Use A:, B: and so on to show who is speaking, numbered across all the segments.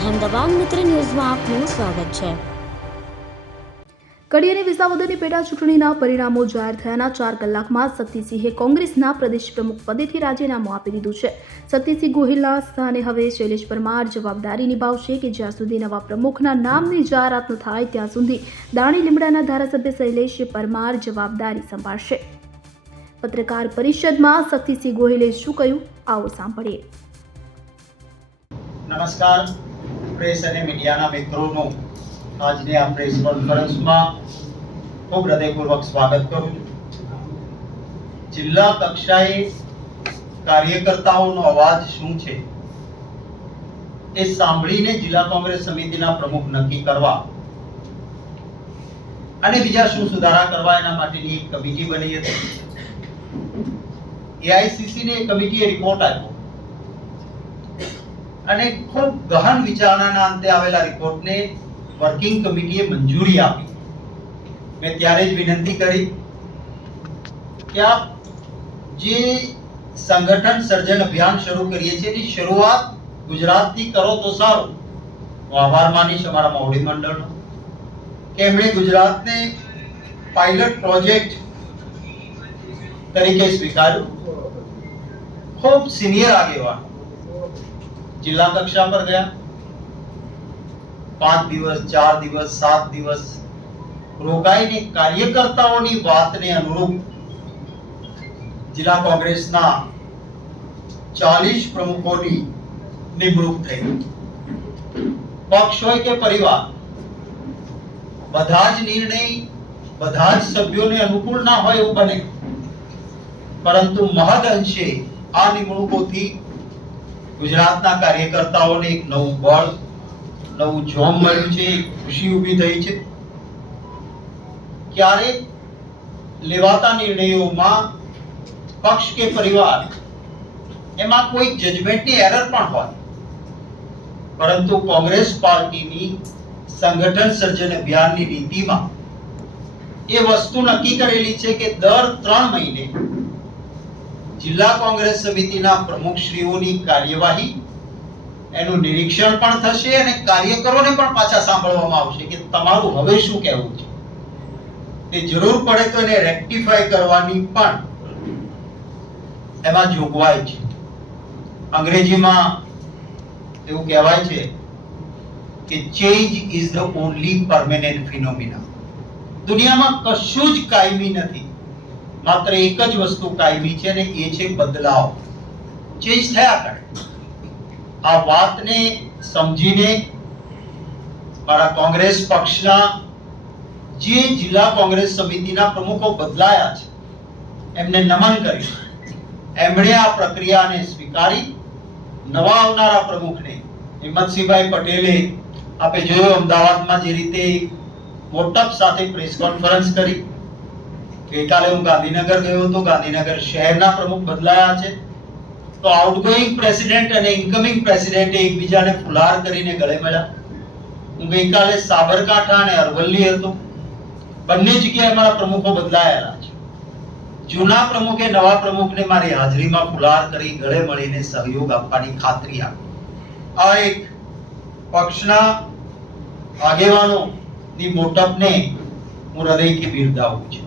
A: અહેમદાબાદ મિત્ર ન્યૂઝમાં આપનું સ્વાગત છે.
B: કડી અને વિસાવદરની પેટા ચૂંટણીના પરિણામો જાહેર થયાના ચાર કલાકમાં શક્તિસિંહે કોંગ્રેસના પ્રદેશ પ્રમુખ પદેથી રાજીનામું આપી દીધું છે. શક્તિસિંહ ગોહિલના સ્થાને હવે શૈલેષ પરમાર જવાબદારી નિભાવશે કે જ્યાં સુધી નવા પ્રમુખના નામની જાહેરાત ન થાય ત્યાં સુધી દાણી લીમડાના ધારાસભ્ય શૈલેષ પરમાર જવાબદારી સંભાળશે. પત્રકાર પરિષદમાં શક્તિસિંહ ગોહિલે શું કહ્યું? આવો સાંભળીએ.
C: નમસ્કાર. પ્રેસ અને મીડિયાના મિત્રોનું આજની આ પ્રેસ કોન્ફરન્સમાં ખૂબ હૃદયપૂર્વક સ્વાગત કરું જિલ્લા કક્ષાએ કાર્યકર્તાઓનો અવાજ શું છે? એ સાંભળીને જિલ્લા કોંગ્રેસ સમિતિના પ્રમુખ નક્કી કરવા અને બીજા શું સુધારા કરવા એના માટેની એક કમિટી બની હતી. એઆઈસીસી ને કમિટીએ રિપોર્ટ આપ્યો. અને ખૂબ ગહન વિચારણાના અંતે આવેલા રિપોર્ટને વર્કિંગ કમિટીએ મંજૂરી આપી. મેં ત્યારે જ વિનંતી કરી કે આપ જે સંગઠન સર્જન અભિયાન શરૂ કરીએ છીએ એની શરૂઆત ગુજરાતથી કરો તો સારું. હું આભાર માનીશ અમારા મોવડી મંડળનો કે એમણે ગુજરાતને પાયલટ પ્રોજેક્ટ તરીકે સ્વીકાર્યું. ખૂબ સિનિયર આગેવાન. જિલ્લા કક્ષા પર ગયા. પાંચ દિવસ, ચાર દિવસ, સાત દિવસ રોકાઈને કાર્યકર્તાઓની વાતને અનુરૂપ જિલ્લા કોંગ્રેસના ચાલીસ પ્રમુખોની નિમણૂક થઈ. પક્ષ હોય કે પરિવાર, બધા જ નિર્ણય બધા જ સભ્યોને અનુકૂળ ના હોય એવું બને. પરંતુ મહદ અંશે આ નિમણૂકોથી ગુજરાતના કાર્યકર્તાઓને એક નવું બળ, નવું જોમ મળ્યું છે ખુશી ઊભી થઈ છે. ક્યારેક લેવાતા નિર્ણયોમાં પક્ષ કે પરિવાર, એમાં કોઈ જજમેન્ટની એરર પણ હોય. પરંતુ કોંગ્રેસ પાર્ટીની સંગઠન સર્જન અભિયાનની નીતિમાં એ વસ્તુ નક્કી કરેલી છે કે દર ત્રણ મહિને જિલ્લા કોંગ્રેસ સમિતિના પ્રમુખશ્રીઓની કાર્યવાહી, એનું નિરીક્ષણ પણ થશે અને કાર્યકરોને પણ પાછા સાંભળવામાં આવશે કે તમારું હવે શું કહેવું છે. તે જરૂર પડે તો એને રેક્ટિફાય કરવાની પણ એમાં જોગવાઈ છે. અંગ્રેજીમાં એવું કહેવાય છે કે change is the only permanent phenomena દુનિયામાં કશું જ કાયમી નથી. માત્ર એક જ વસ્તુ કાયમી છે અને એ છે બદલાવ. ચેન્જ થયા કરે. આ વાતને સમજીને મારા કોંગ્રેસ પક્ષના જે જિલ્લા કોંગ્રેસ સમિતિના પ્રમુખો બદલાયા છે, એમને નમન કર્યું. એમણે આ પ્રક્રિયાને સ્વીકારી. નવા આવનારા પ્રમુખને હિંમતસિંહભાઈ પટેલે આપે જોયું અમદાવાદમાં જે રીતે મોટપ સાથે પ્રેસ કોન્ફરન્સ કરી. ગઈકાલે હું ગાંધીનગર ગયો હતો. ગાંધીનગર શહેરના પ્રમુખ બદલાયા છે. તો આઉટગોઈંગ પ્રેસિડેન્ટ અને ઇન્કમિંગ પ્રેસિડેન્ટે એકબીજાને ફુલાર કરીને ગળે મળ્યા. હું ગઈકાલે સાબરકાંઠા અને અરવલ્લી હતો. બંને જગ્યાએ મારા પ્રમુખો બદલાયેલા છે. જૂના પ્રમુખે નવા પ્રમુખને મારી હાજરીમાં ફુલાર કરી ગળે મળીને સહયોગ આપવાની ખાતરી આપી. આ એક પક્ષના આગેવાનોની મોટપને હું હૃદયથી બિરદાવું છું.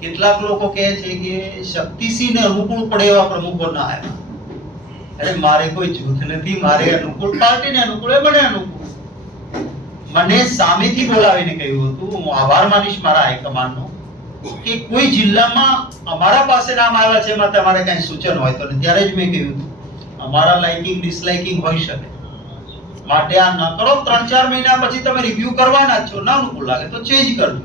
C: કેટલાક લોકો કહે છે કે શક્તિસિંહને અનુકૂળ પડે એવા પ્રમુખો ના આવ્યા. અરે મારે કોઈ જૂથ નથી, મારે અનુકૂળ પાર્ટીને અનુકૂળ, એ મને અનુકૂળ. મને સામેથી બોલાવીને કહ્યું હતું, હું આભાર માનીશ મારા હાઈકમાન્ડનો, કે કોઈ જિલ્લામાં અમારા પાસે નામ આવ્યા છે એમાં તમારે કઈ સૂચન હોય તો. ત્યારે જ મેં કહ્યું હતું, અમારા લાઇકિંગ ડિસલાઇકિંગ હોઈ શકે. માટે આ ન કરો, ત્રણ ચાર મહિના પછી તમે રિવ્યુ કરવાના છો, ના અનુકૂળ લાગે તો ચેન્જ કરજો.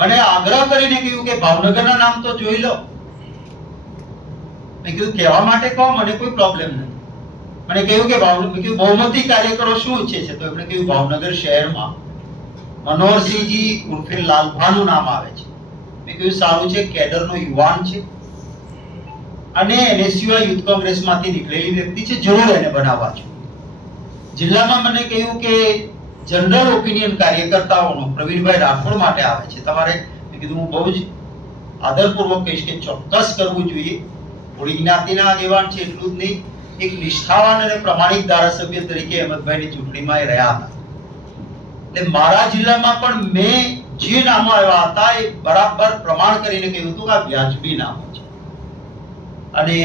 C: મને આગ્રહ કરીને કહ્યું કે ભાવનગરના નામ તો જોઈ લો. મેં કીધું, કહેવા માટે કહો, મને કોઈ પ્રોબ્લેમ નથી. મને કહ્યું કે ભાવ, મેં કીધું, બહુમતી કાર્યકરો શું ઈચ્છે છે? તો એમણે કહ્યું, ભાવનગર શહેરમાં મનોહરસિંહજી ઉર્ફે લાલભાનું નામ આવે છે. મેં કહ્યું સારું છે, કેડરનો યુવાન છે. અને એનએસયુઆઈ યુથ કોંગ્રેસમાંથી નીકળેલી વ્યક્તિ છે, જરૂર એને બનાવવા જોઈએ જિલ્લામાં મને કહ્યું કે જનરલ ઓપિનિયન કાર્યકર્તાઓનો પ્રવીણભાઈ રાઠોડ માટે આવે છે. તમારે કીધું, હું બહુ જ આદરપૂર્વક કહીશ કે ચોક્કસ કરવું જોઈએ. થોડી જ્ઞાતિના આગેવાન છે, એટલું જ નહીં. એક નિષ્ઠાવાન અને પ્રમાણિક ધારાસભ્ય તરીકે અહેમદભાઈની ચૂંટણીમાં એ રહ્યા હતા. એટલે મારા જિલ્લામાં પણ મેં જે નામો આવ્યા હતા, એ બરાબર પ્રમાણ કરીને કહ્યું હતું કે આ વ્યાજબી નામો છે. અને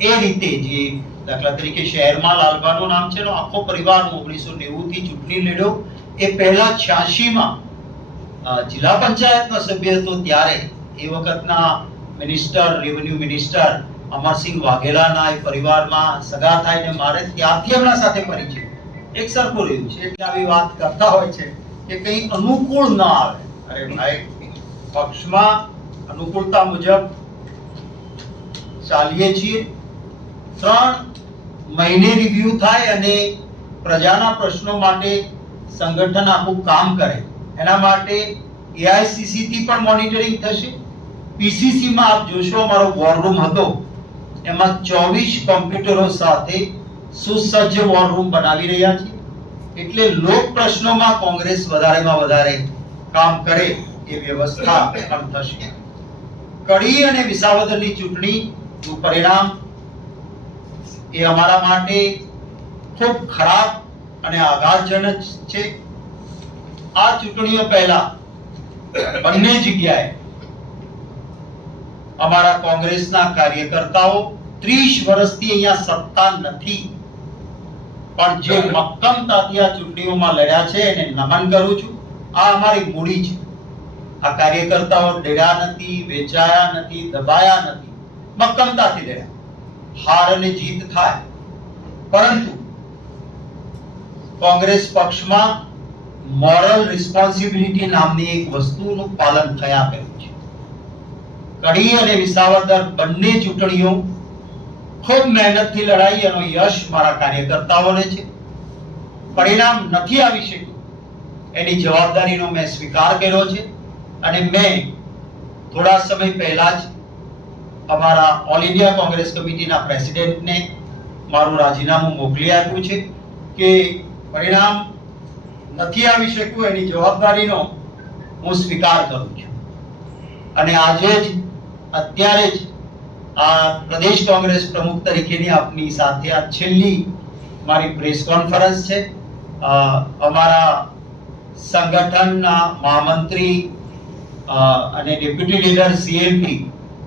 C: એ રીતે જે દાખલા તરીકે શહેરમાં લાલબાનું નામ છે આખો પરિવાર ઓગણીસો નેવું થી ચૂંટણી લડ્યો. એ પહેલા છ્યાસી માં જિલ્લા પંચાયતનો સભ્ય હતો ત્યારે એ વખતના મિનિસ્ટર રેવન્યુ મિનિસ્ટર અમરસિંહ વાઘેલાના એ પરિવારમાં સગા થાય ને મારે ત્યારથી એમના સાથે પરિચય. એક સરખું રહ્યું છે. એટલે આવી વાત કરતા હોય છે કે કંઈ અનુકૂળ ના આવે. અરે ભાઈ, પક્ષમાં અનુકૂળતા મુજબ ચાલીએ છીએ. ત્રણ મહિને રિવ્યુ થાય અને પ્રજાના પ્રશ્નો માટે સંગઠન આખું કામ કરે. એના માટે એઆઈસીસી થી પણ મોનિટરિંગ થશે. પીસીસી માં આપ જોશો, અમારો વોર રૂમ હતો. એમાં ચોવીસ કોમ્પ્યુટરો સાથે સુસજ્જ વોર રૂમ બનાવી રહ્યા છે એટલે લોક પ્રશ્નોમાં કોંગ્રેસ વધારેમાં વધારે કામ કરે એ વ્યવસ્થા પણ થશે. કડી અને વિસાવદરની ચૂંટણીનું પરિણામ એ અમારા માટે ખૂબ ખરાબ અને આઘાતજનક છે. આ ચૂંટણીઓ પહેલા બંને જગ્યાએ અમારા કોંગ્રેસના કાર્યકર્તાઓ ત્રીસ વર્ષથી અહીંયા સત્તા નથી. પણ જે મક્કમતાથી આ ચૂંટણીઓમાં લડ્યા છે એને નમન કરું છું. આ અમારી મૂડી છે. આ કાર્યકર્તાઓ લડ્યા નથી, વેચાયા નથી, દબાયા નથી. મક્કમતાથી લડ્યા હાર અને જીત થાય. પરંતુ કોંગ્રેસ પક્ષમાં મોરલ રિસ્પોન્સિબિલિટી નામની એક વસ્તુનું પાલન થયા કર્યું છે. કડી અને વિસાવદર બંને ચૂંટણીઓ ખૂબ મહેનતથી લડાઈ એનો યશ મારા કાર્યકર્તાઓને છે. પરિણામ નથી આવી શક્યું. એની જવાબદારીનો મેં સ્વીકાર કર્યો છે. અને મેં થોડા સમય પહેલા જ અમારા ઓલ ઇન્ડિયા કોંગ્રેસ કમિટીના પ્રેસિડેન્ટને મારું રાજીનામું મોકલી આપ્યું છે કે પરિણામ નથી આવી શક્યું, એની જવાબદારીનો હું સ્વીકાર કરું છું. અને આજે જ, અત્યારે જ આ પ્રદેશ કોંગ્રેસ પ્રમુખ તરીકેની આપની સાથે આ છેલ્લી મારી પ્રેસ કોન્ફરન્સ છે. અમારા સંગઠનના મહામંત્રી અને ડેપ્યુટી લીડર સીએમપી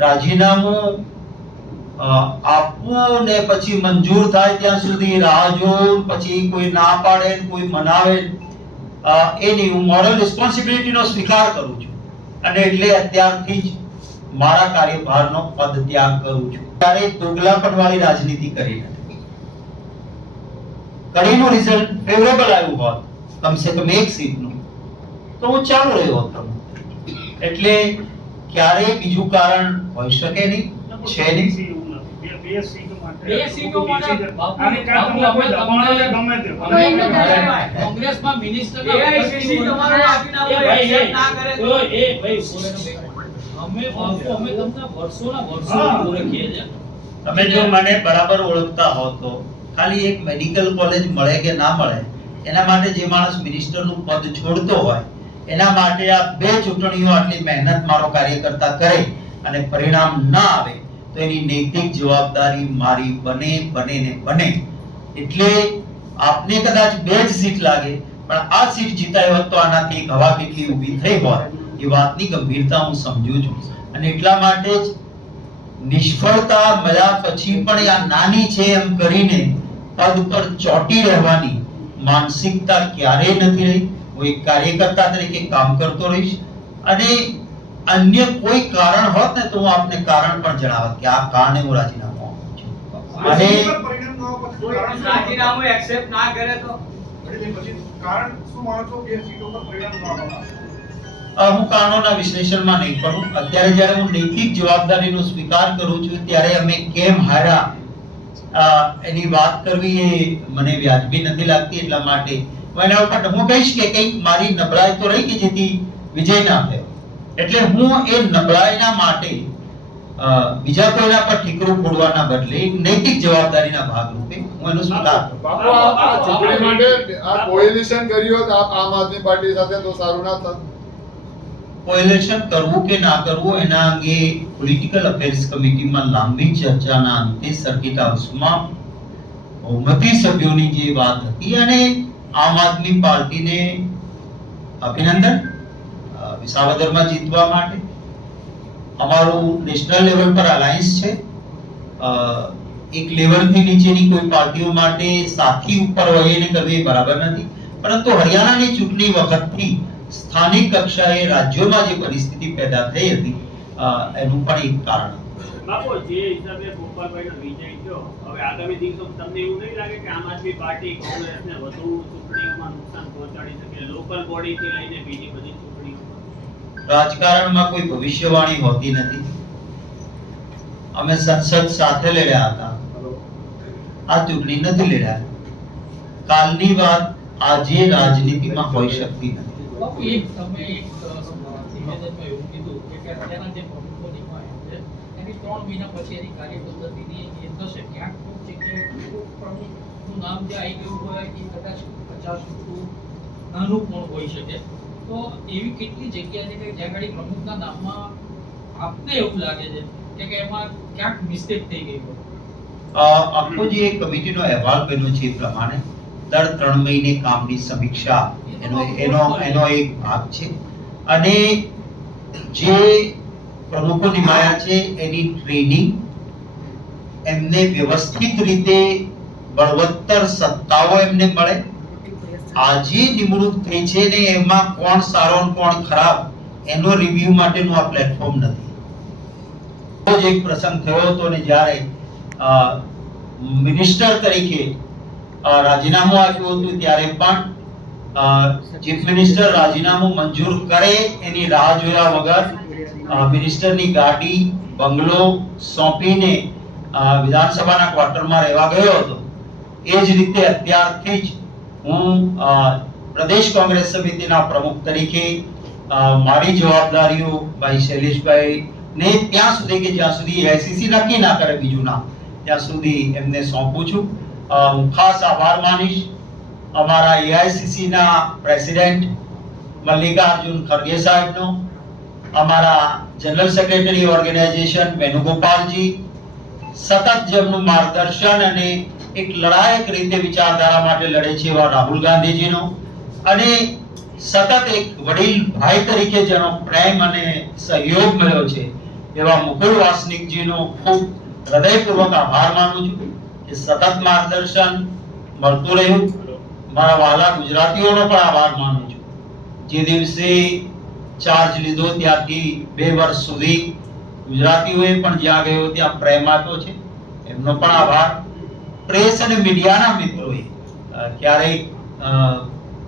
C: રાજીનામું આપવું ને પછી મંજૂર થાય ત્યાં સુધી રાહ જોવું, પછી કોઈ ના પાડે કોઈ મનાવે એની હું મોરલ રિસ્પોન્સિબિલિટીનો સ્વીકાર કરું છું. અને એટલે અત્યારથી જ મારા કાર્યભારનો પદ ત્યાગ કરું છું. ત્યારે દોગલાપણ વાળી રાજનીતિ કરી નથી. કડીનું રિઝલ્ટ ફેવરેબલ આવ્યું હોત, કમસે કમ એક સીટનું, તો હું ચાલુ રહ્યો હતો એટલે ક્યારેય બીજું કારણ હોઈ શકે નહીં? છે નહીં?
D: બે સીટો માટે
E: બે સીટો માટે બાપુ,
D: આને કાંઈ
E: બાપુ,
D: તમને
E: અમે
D: કોઈ દબાણ
E: તમને-
D: હોય ગમે તે.
E: અમે
D: અમે
E: તમને
D: તમારે-
E: કોંગ્રેસમાં મિનિસ્ટર
F: AICC તમારું બાકીના હોય, ના કરે તો-
E: એ ભાઈ ઊભો રહેને ભાઈ. અમે અમે તમને વર્ષોના વર્ષો ઓળખીએ છીએ
C: તમે જો મને બરાબર ઓળખતા હો તો ખાલી એક મેડિકલ કોલેજ મળે કે ના મળે એના માટે જે માણસ મિનિસ્ટરનું પદ છોડતો હોય એના માટે આ બે ચૂંટણીઓ આટલી મહેનત મારો કાર્યકર્તા કરે અને પરિણામ ના આવે, તો એની નૈતિક જવાબદારી મારી બને બને ને બને. એટલે આપને કદાચ બે જ સીટ લાગે, પણ આ સીટ જીતાઈ હોત તો આનાથી એક હવા કેટલી ઊભી થઈ હોય એ વાતની ગંભીરતા હું સમજુ છું. અને એટલા માટે જ નિષ્ફળતા મળ્યા પછી પણ આ નાની છે એમ કરીને પદ પર ચોટી રહેવાની માનસિકતા ક્યારેય નથી રહી. હું એક કાર્યકર્તા તરીકે કામ કરતો રહીશ અને અન્ય કોઈ કારણ હોત ને તો હું આપને કારણ પણ જણાવત કે આ કારણે હું રાજીનામું આપું છું. અને?
F: રાજીનામું એક્સેપ્ટ ના કરે તો?
D: કારણ શું માનો છો કે સીટો પર પરિણામ ન આવવા
C: હું કારણોના વિશ્લેષણમાં નહીં પડું. અત્યારે જ્યારે હું નૈતિક જવાબદારીનો સ્વીકાર કરું છું ત્યારે અમે કેમ હાર્યા એની વાત કરવી એ મને વ્યાજબી નથી લાગતી એટલા માટે એના ઉપર હું કહીશ કે કંઈક મારી નબળાઈ તો રહી કે જેથી વિજય ના થયો. એટલે હું એ નબળાઈના માટે બીજા કોઈના પર ઠીકરો ફોડવાના બદલે એક નૈતિક જવાબદારીના ભાગરૂપે હું એનો સ્વીકાર
G: બાપુ આ આ ચૂંટણી માટે આ કોએલિશન કર્યું હોત આમ આદમી પાર્ટી સાથે તો સારું ના થાત.
C: કોએલિશન કરવું કે ના કરવું એના અંગે પોલિટિકલ અફેર્સ કમિટીમાં લાંબી ચર્ચાના અંતે સર્કિટ હાઉસમાં બહુમતી સભ્યોની જે વાત હતી અને આમ આદમી પાર્ટીને અભિનંદન વિસાવદરમાં જીતવા માટે. અમારું નેશનલ લેવલ પર અલાયન્સ છે. એક લેવલથી નીચેની કોઈ પાર્ટીઓ માટે સાથી ઉપર વહીને કરવી એ બરાબર નથી. પરંતુ હરિયાણાની ચૂંટણી વખતથી સ્થાનિક કક્ષાએ રાજ્યોમાં જે પરિસ્થિતિ પેદા થઈ હતી એનું પણ એક કારણ હતું.
H: બાપુ જે હિસાબે ગોપાલભાઈનો વિજય થયો હવે આગામી દિવસો તમને એવું નહીં લાગે કે આમ આદમી પાર્ટી કોંગ્રેસને વધુ ચૂંટણીઓમાં નુકસાન પહોંચાડી શકે લોકલ બોડીથી લઈને બીજી બધી
C: રાજકારણમાં કોઈ ભવિષ્યવાણી હોતી નથી. અમે સંસદ સાથે લડ્યા હતા. આ ચૂંટણી નથી લડ્યા. કાલની વાત આજે રાજનીતિમાં હોઈ શકતી નથી.
E: એની ત્રણ મહિના પછી એની કાર્યપદ્ધતિની એ થશે ક્યાંક શું જગ્યાએ કે નામ જે આવી ગયું હોય એ કદાચ પચાસ ફૂટનું નાનું પણ હોઈ શકે. તો એવી કેટલી જગ્યા છે કે જ્યાં ઘડી પ્રમુખના નામમાં આપને એવું લાગે છે કે કે એમાં ક્યાંક મિસ્ટેક થઈ ગઈ હોય?
C: આખો જે કમિટીનો અહેવાલ બન્યો છે એ પ્રમાણે દર ત્રણ મહિને કામની સમીક્ષા એનો એનો એનો એક ભાગ છે. અને જે પ્રમુખો નિમાયા છે, એની ટ્રેનિંગ એમને વ્યવસ્થિત રીતે બળવત્તર સત્તાઓ એમને મળે. આજે નિમણૂક થઈ છે ને એમાં કોણ સારો કોણ ખરાબ, એનો રિવ્યુ માટેનું આ પ્લેટફોર્મ નથી. રોજ એક પ્રસંગ થયો હતો ને જ્યારે મિનિસ્ટર તરીકે રાજીનામું આપ્યું હતું ત્યારે પણ ચીફ મિનિસ્ટર રાજીનામું મંજૂર કરે એની રાહ જોયા વગર મિનિસ્ટરની ગાડી, બંગલો સોંપીને વિધાનસભાના ક્વાર્ટરમાં રહેવા ગયો હતો. એ જ રીતે અત્યારથી જ હું પ્રદેશ કોંગ્રેસ સમિતિના પ્રમુખ તરીકે મારી જવાબદારીઓ ભાઈ શૈલેષભાઈ ને ત્યાં સુધી કે જ્યાં સુધી એઆઈસીસી નક્કી ના કરે બીજું ના ત્યાં સુધી એમને સોંપું છું. હું ખાસ આભાર માનીશ. અમારા એઆઈસીસીના પ્રેસિડેન્ટ મલ્લિકાર્જુન ખરગે સાહેબનો અમારા જનરલ સેક્રેટરી ઓર્ગેનાઇઝેશન વેણુગોપાલજી સતત જેમનું માર્ગદર્શન અને એક લડાયક રીતે વિચારધારા માટે લડે છે એવા રાહુલ ગાંધીજીનો અને સતત એક વડીલ ભાઈ તરીકે જેનો પ્રેમ અને સહયોગ મળ્યો છે એવા મુકુલ વાસનિકજીનો ખૂબ હૃદયપૂર્વક આભાર માનું છું કે સતત માર્ગદર્શન મળતું રહ્યું. મારા વાલા ગુજરાતીઓનો પણ આભાર માનું છું. જે દિવસે ચાર્જ લીધો ત્યારથી બે વર્ષ સુધી ગુજરાતીઓએ પણ જ્યાં ગયો ત્યાં પ્રેમ આપ્યો છે. એમનો પણ આભાર. પ્રેસ અને મીડિયાના મિત્રોએ ક્યારેય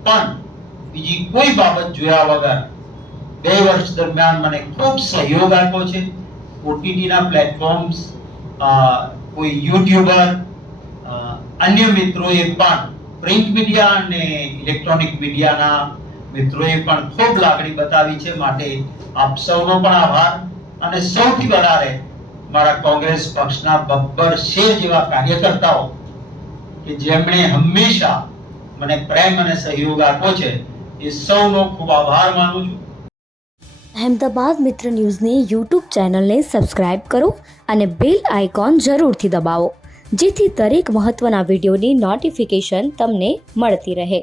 C: પણ બીજી કોઈ બાબત જોયા વગર બે વર્ષ દરમિયાન મને ખૂબ સહયોગ આપ્યો છે. ઓટીટીના પ્લેટફોર્મ્સ કોઈ યુટ્યુબર અન્ય મિત્રોએ પણ પ્રિન્ટ મીડિયા અને ઇલેક્ટ્રોનિક મીડિયાના મિત્રોએ પણ ખૂબ લાગણી બતાવી છે માટે આપ સૌનો પણ આભાર. અને સૌથી વધારે મારા કોંગ્રેસ પક્ષના બબ્બર શેર જેવા કાર્યકર્તાઓ કે જેમણે હંમેશા મને પ્રેમ અને સહયોગ આપ્યો છે, એ સૌનો ખૂબ આભાર માનું છું.
A: અહેમદાબાદ મિત્ર ન્યૂઝની યુટ્યુબ ચેનલને સબસ્ક્રાઇબ કરો અને બેલ આઇકોન જરૂરથી દબાવો, જેથી દરેક મહત્ત્વના વિડીયોની નોટિફિકેશન તમને મળતી રહે.